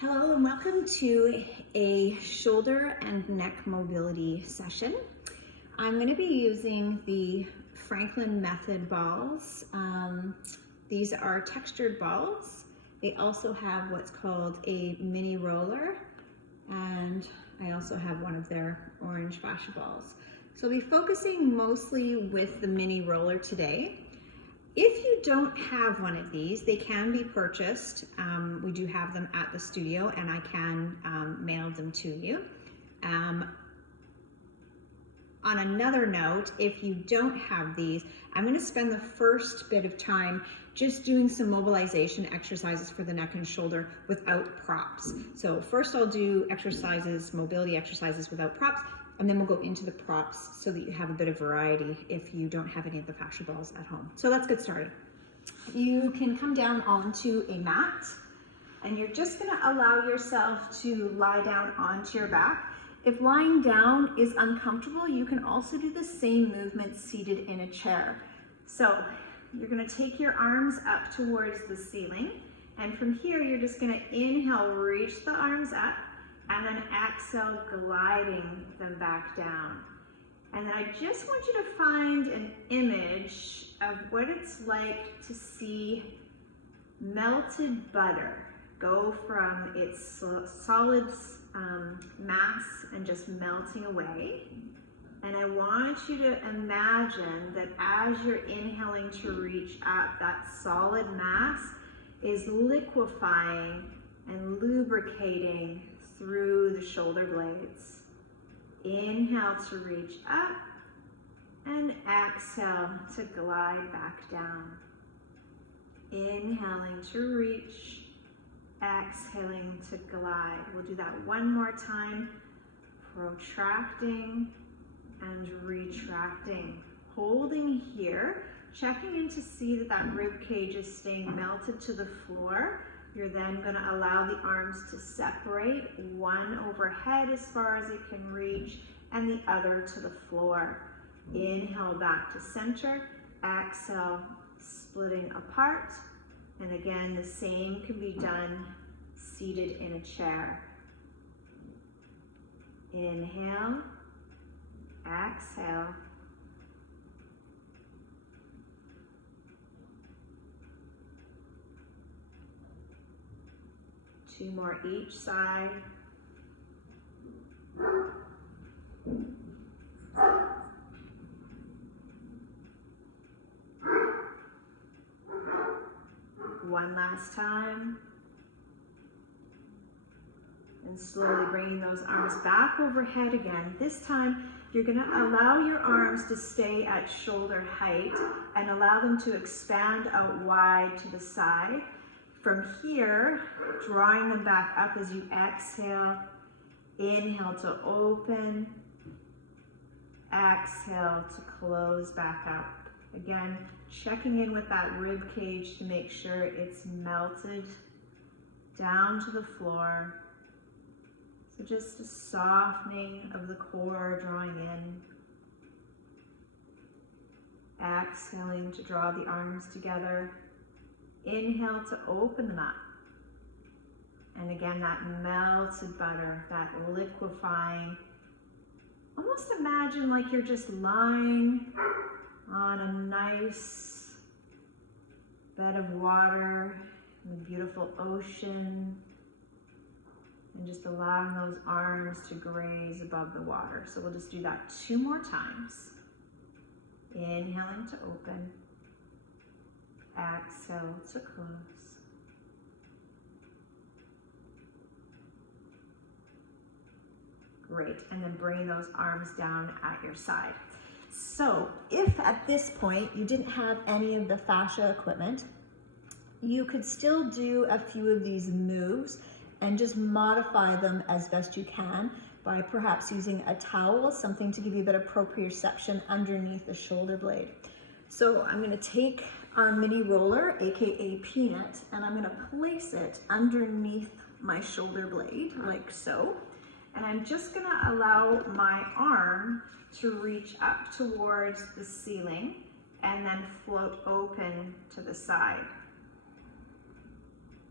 Hello and welcome to a shoulder and neck mobility session. I'm going to be using the Franklin Method balls. These are textured balls. They also have what's called a mini roller, and I also have one of their orange fascia balls. So I'll be focusing mostly with the mini roller today. If you don't have one of these, they can be purchased. We do have them at the studio and I can mail them to you. On another note, if you don't have these, I'm going to spend the first bit of time just doing some mobilization exercises for the neck and shoulder without props. So first I'll do exercises, mobility exercises without props, and then we'll go into the props so that you have a bit of variety if you don't have any of the fascia balls at home. So let's get started. You can come down onto a mat and you're just going to allow yourself to lie down onto your back. If lying down is uncomfortable, you can also do the same movement seated in a chair. So you're going to take your arms up towards the ceiling, and from here you're just going to inhale, reach the arms up, and then exhale, gliding them back down. And then I just want you to find an image of what it's like to see melted butter go from its solid mass and just melting away. And I want you to imagine that as you're inhaling to reach up, that solid mass is liquefying and lubricating through the shoulder blades. Inhale to reach up and exhale to glide back down. Inhaling to reach, exhaling to glide. We'll do that one more time. Protracting and retracting. Holding here, checking in to see that that rib cage is staying melted to the floor. You're then going to allow the arms to separate, one overhead as far as it can reach, and the other to the floor. Inhale back to center, exhale, splitting apart. And again, the same can be done seated in a chair. Inhale, exhale. Two more each side. One last time. And slowly bringing those arms back overhead again. This time, you're going to allow your arms to stay at shoulder height and allow them to expand out wide to the side. From here, drawing them back up as you exhale. Inhale to open. Exhale to close back up. Again, checking in with that rib cage to make sure it's melted down to the floor. So just a softening of the core, drawing in. Exhaling to draw the arms together. Inhale to open them up. And again, that melted butter, that liquefying. Almost imagine like you're just lying on a nice bed of water in the beautiful ocean, and just allowing those arms to graze above the water. So we'll just do that two more times. Inhaling to open. Exhale to close. Great, and then bring those arms down at your side. So if at this point you didn't have any of the fascia equipment, you could still do a few of these moves and just modify them as best you can by perhaps using a towel, something to give you a bit of proprioception underneath the shoulder blade. So I'm going to take our mini roller, aka Peanut, and I'm going to place it underneath my shoulder blade like so. And I'm just going to allow my arm to reach up towards the ceiling and then float open to the side.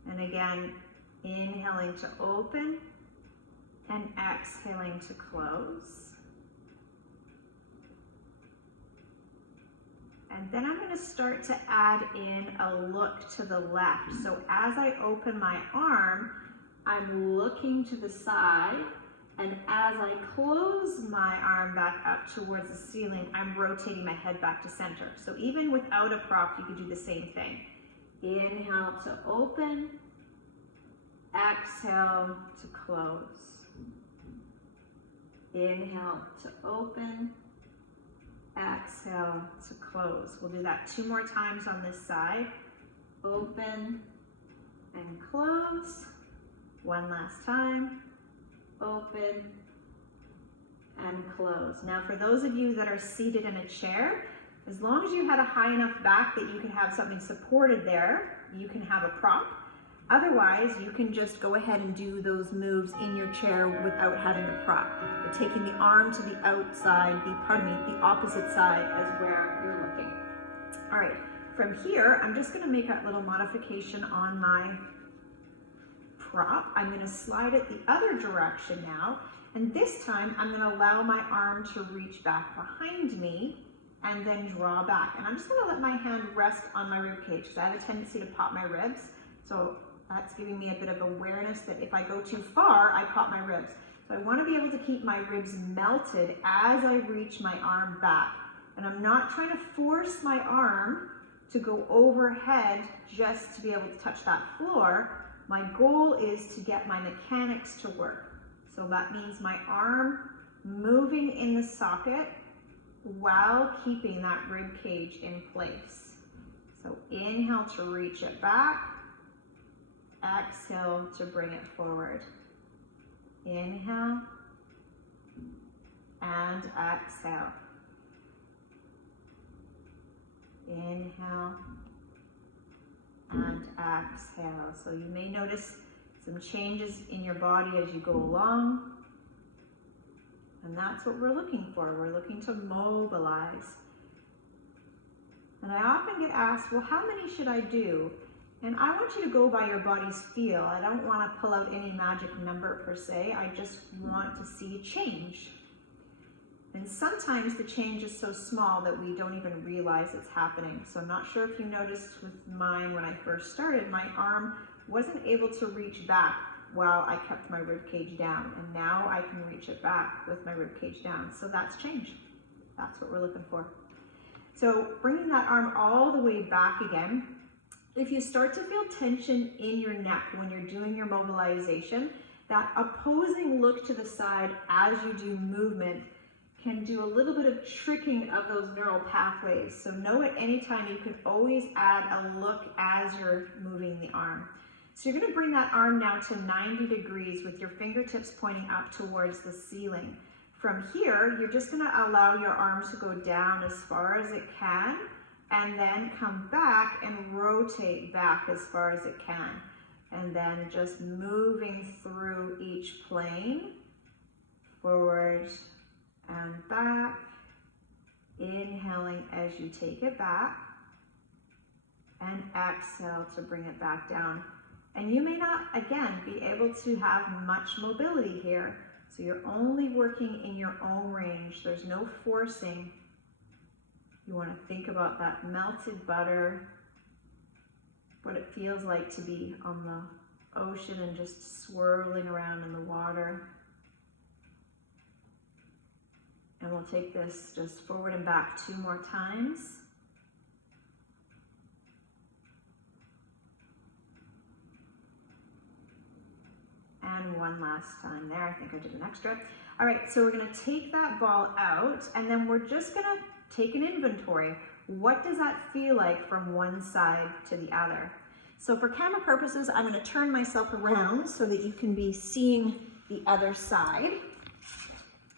And again, Inhaling to open and exhaling to close. And then I'm going to start to add in a look to the left. So as I open my arm, I'm looking to the side, and as I close my arm back up towards the ceiling, I'm rotating my head back to center. So even without a prop, you could do the same thing. Inhale to open, exhale to close. Inhale to open, exhale to close. We'll do that 2 more times on this side. Open and close. 1 last time. Open and close. Now for those of you that are seated in a chair, as long as you had a high enough back that you can have something supported there, you can have a prop. Otherwise, you can just go ahead and do those moves in your chair without having the prop. But taking the arm to the outside, the opposite side as where you're looking. All right, from here, I'm just gonna make a little modification on my prop. I'm gonna slide it the other direction now. And this time, I'm gonna allow my arm to reach back behind me and then draw back. And I'm just gonna let my hand rest on my rib cage because I have a tendency to pop my ribs. So that's giving me a bit of awareness that if I go too far, I pop my ribs. So I want to be able to keep my ribs melted as I reach my arm back. And I'm not trying to force my arm to go overhead just to be able to touch that floor. My goal is to get my mechanics to work. So that means my arm moving in the socket while keeping that rib cage in place. So inhale to reach it back. Exhale to bring it forward. Inhale and exhale. Inhale and exhale. So you may notice some changes in your body as you go along. And that's what we're looking for. We're looking to mobilize. And I often get asked, well, how many should I do? And I want you to go by your body's feel. I don't want to pull out any magic number per se. I just want to see change. And sometimes the change is so small that we don't even realize it's happening. So I'm not sure if you noticed with mine when I first started, my arm wasn't able to reach back while I kept my rib cage down. And now I can reach it back with my rib cage down. So that's change. That's what we're looking for. So bringing that arm all the way back again. If you start to feel tension in your neck when you're doing your mobilization, that opposing look to the side as you do movement can do a little bit of tricking of those neural pathways. So know at any time you can always add a look as you're moving the arm. So you're going to bring that arm now to 90 degrees with your fingertips pointing up towards the ceiling. From here, you're just going to allow your arms to go down as far as it can, and then come back and rotate back as far as it can. And then just moving through each plane, forward and back, inhaling as you take it back, and exhale to bring it back down. And you may not, again, be able to have much mobility here, so you're only working in your own range. There's no forcing. You want to think about that melted butter, what it feels like to be on the ocean and just swirling around in the water. And we'll take this just forward and back 2 more times. And 1 last time there. I think I did an extra. All right, so we're going to take that ball out, and then we're just going to take an inventory. What does that feel like from one side to the other? So for camera purposes, I'm going to turn myself around so that you can be seeing the other side.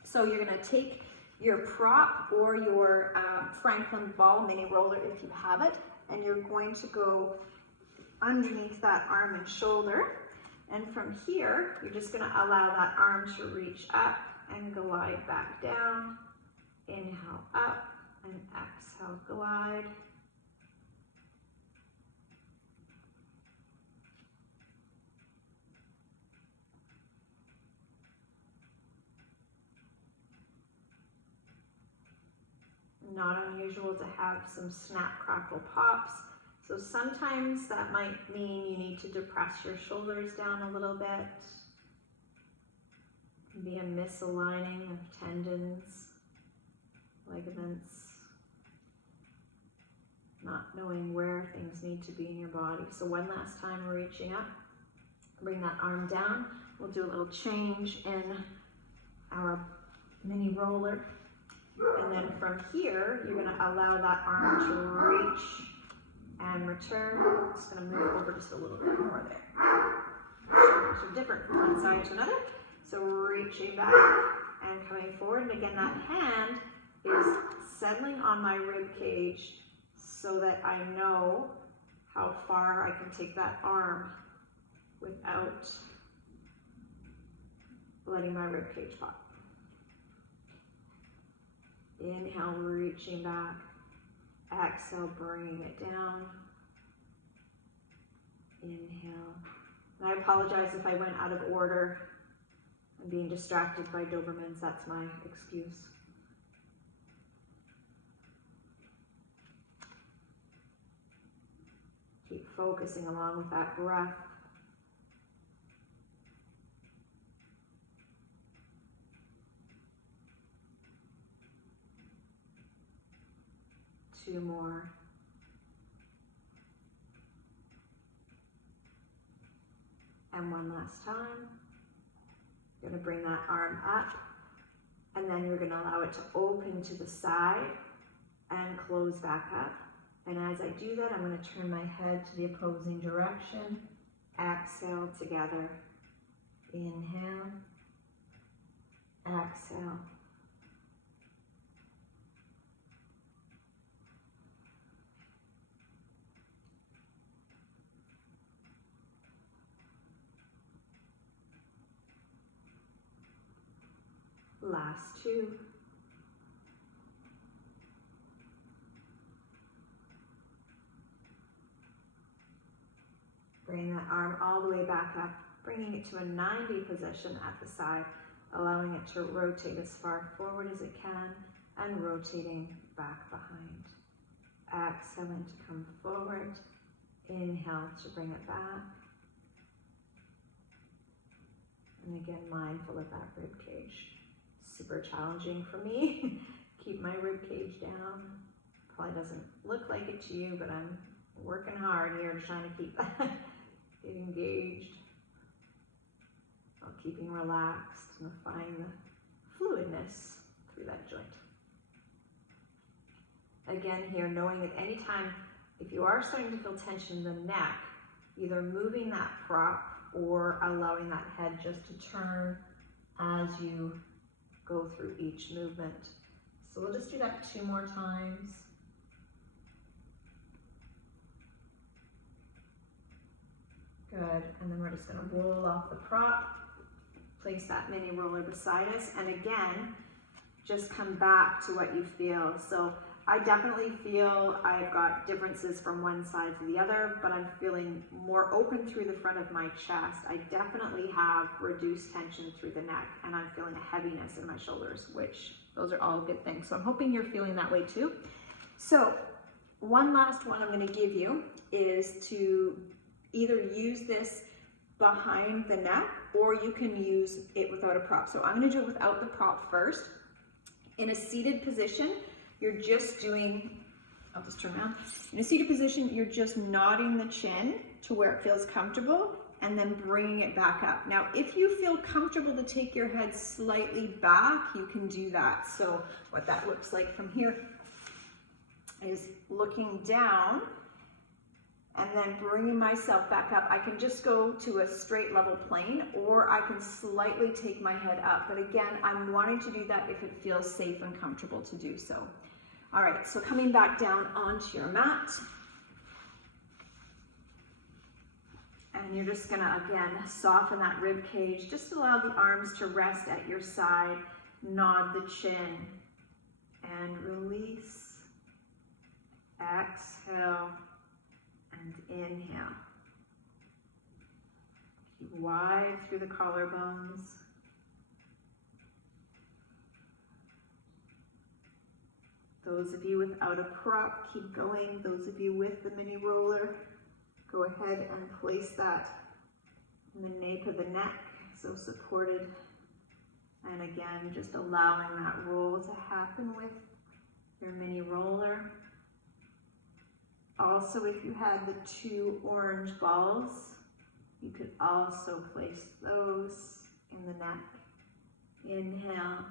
So you're going to take your prop or your Franklin ball mini roller if you have it, and you're going to go underneath that arm and shoulder. And from here, you're just going to allow that arm to reach up and glide back down. Inhale up and exhale, glide. Not unusual to have some snap, crackle, pops. So sometimes that might mean you need to depress your shoulders down a little bit. It can be a misaligning of tendons, ligaments, not knowing where things need to be in your body. So one last time, reaching up, bring that arm down. We'll do a little change in our mini roller. And then from here, you're gonna allow that arm to reach and return. I'm just gonna move over just a little bit more there. Shoulders are different from one side to another. So reaching back and coming forward. And again, that hand is settling on my rib cage so that I know how far I can take that arm without letting my rib cage pop. Inhale, reaching back. Exhale, bringing it down. Inhale. And I apologize if I went out of order. I'm being distracted by Dobermans. That's my excuse. Keep focusing along with that breath. Two more. And one last time. You're going to bring that arm up, and then you're going to allow it to open to the side and close back up. And as I do that, I'm going to turn my head to the opposing direction. Exhale together. Inhale. Exhale. Last two. Bring that arm all the way back up, bringing it to a 90 position at the side, allowing it to rotate as far forward as it can and rotating back behind. Exhaling to come forward. Inhale to bring it back. And again, mindful of that rib cage. Super challenging for me. Keep my rib cage down. Probably doesn't look like it to you, but I'm working hard here to try to keep that engaged while keeping relaxed and applying the fluidness through that joint. Again here, knowing at any time, if you are starting to feel tension in the neck, either moving that prop or allowing that head just to turn as you go through each movement. So we'll just do that 2 more times. Good, and then we're just gonna roll off the prop, place that mini roller beside us, and again, just come back to what you feel. So I definitely feel I've got differences from one side to the other, but I'm feeling more open through the front of my chest. I definitely have reduced tension through the neck, and I'm feeling a heaviness in my shoulders, which those are all good things. So I'm hoping you're feeling that way too. So one last one I'm going to give you is to either use this behind the neck, or you can use it without a prop. So I'm going to do it without the prop first. In a seated position, you're just doing, I'll just turn around. In a seated position, you're just nodding the chin to where it feels comfortable and then bringing it back up. Now, if you feel comfortable to take your head slightly back, you can do that. So what that looks like from here is looking down and then bringing myself back up. I can just go to a straight level plane, or I can slightly take my head up. But again, I'm wanting to do that if it feels safe and comfortable to do so. All right, so coming back down onto your mat. And you're just gonna, again, soften that rib cage. Just allow the arms to rest at your side. Nod the chin and release. Exhale. And inhale. Keep wide through the collarbones. Those of you without a prop, keep going. Those of you with the mini roller, go ahead and place that in the nape of the neck, so supported. And again, just allowing that roll to happen with your mini roller. Also, if you had the 2 orange balls, you could also place those in the neck. Inhale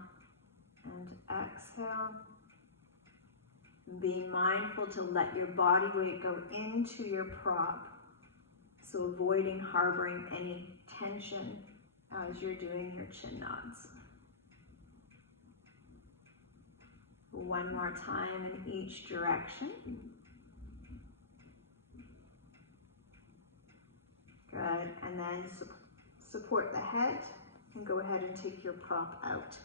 and exhale. Be mindful to let your body weight go into your prop, so avoiding harboring any tension as you're doing your chin nods. One more time in each direction. Good, and then support the head and go ahead and take your prop out.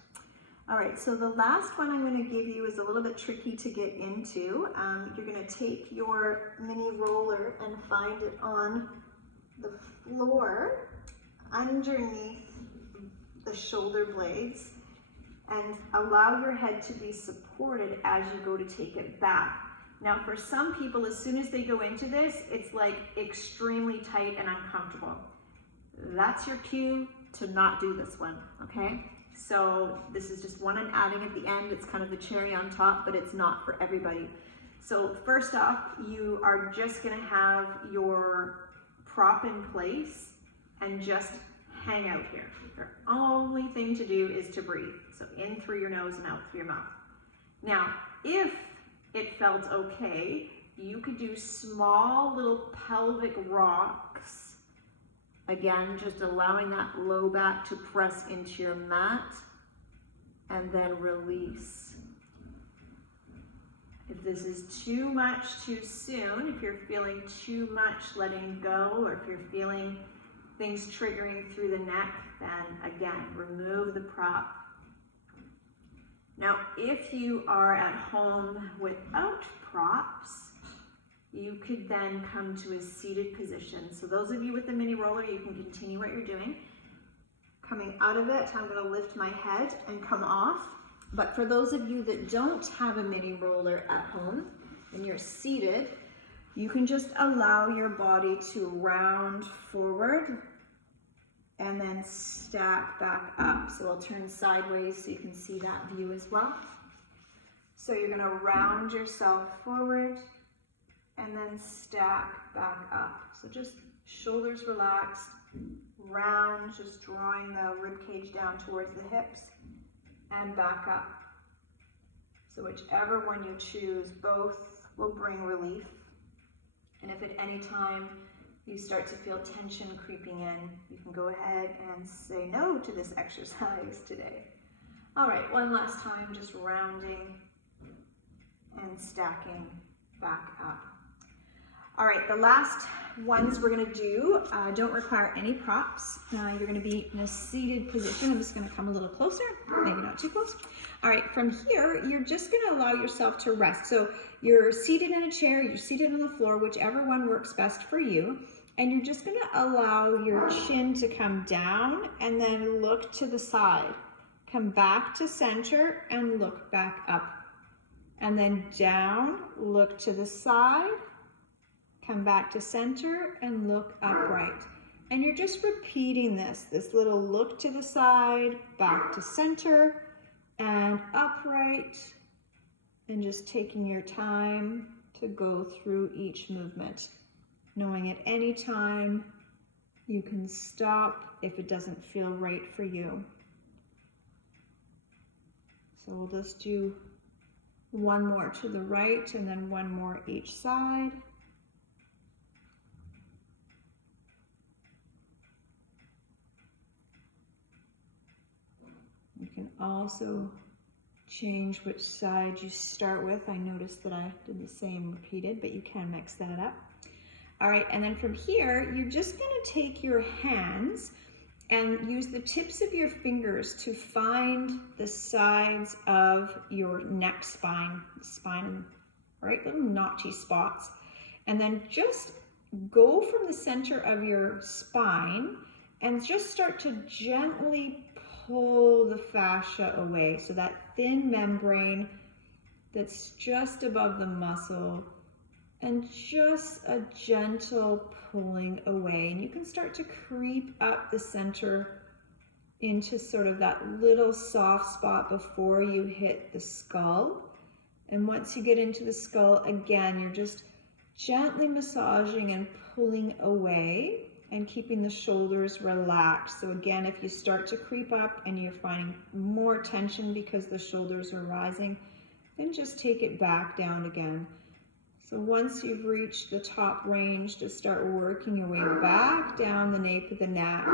All right, so the last one I'm going to give you is a little bit tricky to get into. You're going to take your mini roller and find it on the floor underneath the shoulder blades and allow your head to be supported as you go to take it back. Now, for some people, as soon as they go into this, it's like extremely tight and uncomfortable. That's your cue to not do this one, okay? So this is just one I'm adding at the end. It's kind of the cherry on top, but it's not for everybody. So first off, you are just gonna have your prop in place and just hang out here. The only thing to do is to breathe. So in through your nose and out through your mouth. Now, if it felt okay, you could do small little pelvic rocks. Again, just allowing that low back to press into your mat and then release. If this is too much too soon, if you're feeling too much letting go, or if you're feeling things triggering through the neck, then again, remove the prop. Now, if you are at home without props, you could then come to a seated position. So those of you with the mini roller, you can continue what you're doing. Coming out of it, I'm gonna lift my head and come off. But for those of you that don't have a mini roller at home and you're seated, you can just allow your body to round forward and then stack back up. So I'll turn sideways so you can see that view as well. So you're gonna round yourself forward and then stack back up. So just shoulders relaxed, round, just drawing the rib cage down towards the hips and back up. So whichever one you choose, both will bring relief. And if at any time you start to feel tension creeping in, you can go ahead and say no to this exercise today. All right, one last time, just rounding and stacking back up. All right, the last ones we're gonna do don't require any props. You're gonna be in a seated position. I'm just gonna come a little closer, maybe not too close. All right, from here, you're just gonna allow yourself to rest. So you're seated in a chair, you're seated on the floor, whichever one works best for you. And you're just gonna allow your chin to come down and then look to the side. Come back to center and look back up. And then down, look to the side, come back to center and look upright. And you're just repeating this little look to the side, back to center and upright, and just taking your time to go through each movement, knowing at any time you can stop if it doesn't feel right for you. So we'll just do one more to the right and then one more each side. You can also change which side you start with. I noticed that I did the same repeated, but you can mix that up. All right, and then from here, you're just gonna take your hands and use the tips of your fingers to find the sides of your neck spine, right, little notchy spots. And then just go from the center of your spine and just start to gently pull the fascia away. So that thin membrane that's just above the muscle, and just a gentle pulling away. And you can start to creep up the center into sort of that little soft spot before you hit the skull. And once you get into the skull, again, you're just gently massaging and pulling away and keeping the shoulders relaxed. So again, if you start to creep up and you're finding more tension because the shoulders are rising, then just take it back down again. So once you've reached the top range, just start working your way back down the nape of the neck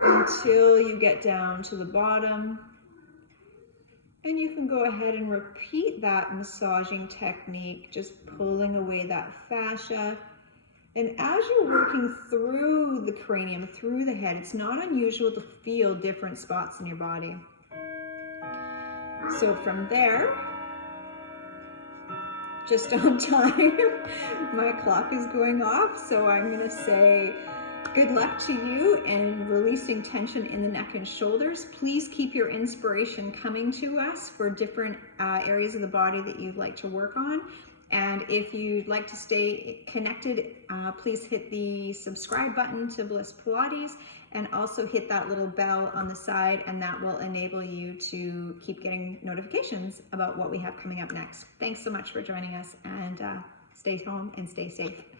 until you get down to the bottom. And you can go ahead and repeat that massaging technique, just pulling away that fascia. And as you're working through the cranium, through the head, it's not unusual to feel different spots in your body. So from there, just on time, my clock is going off, so I'm going to say good luck to you in releasing tension in the neck and shoulders. Please keep your inspiration coming to us for different areas of the body that you'd like to work on. And if you'd like to stay connected, please hit the subscribe button to Bliss Pilates, and also hit that little bell on the side, and that will enable you to keep getting notifications about what we have coming up next. Thanks so much for joining us, and stay home and stay safe.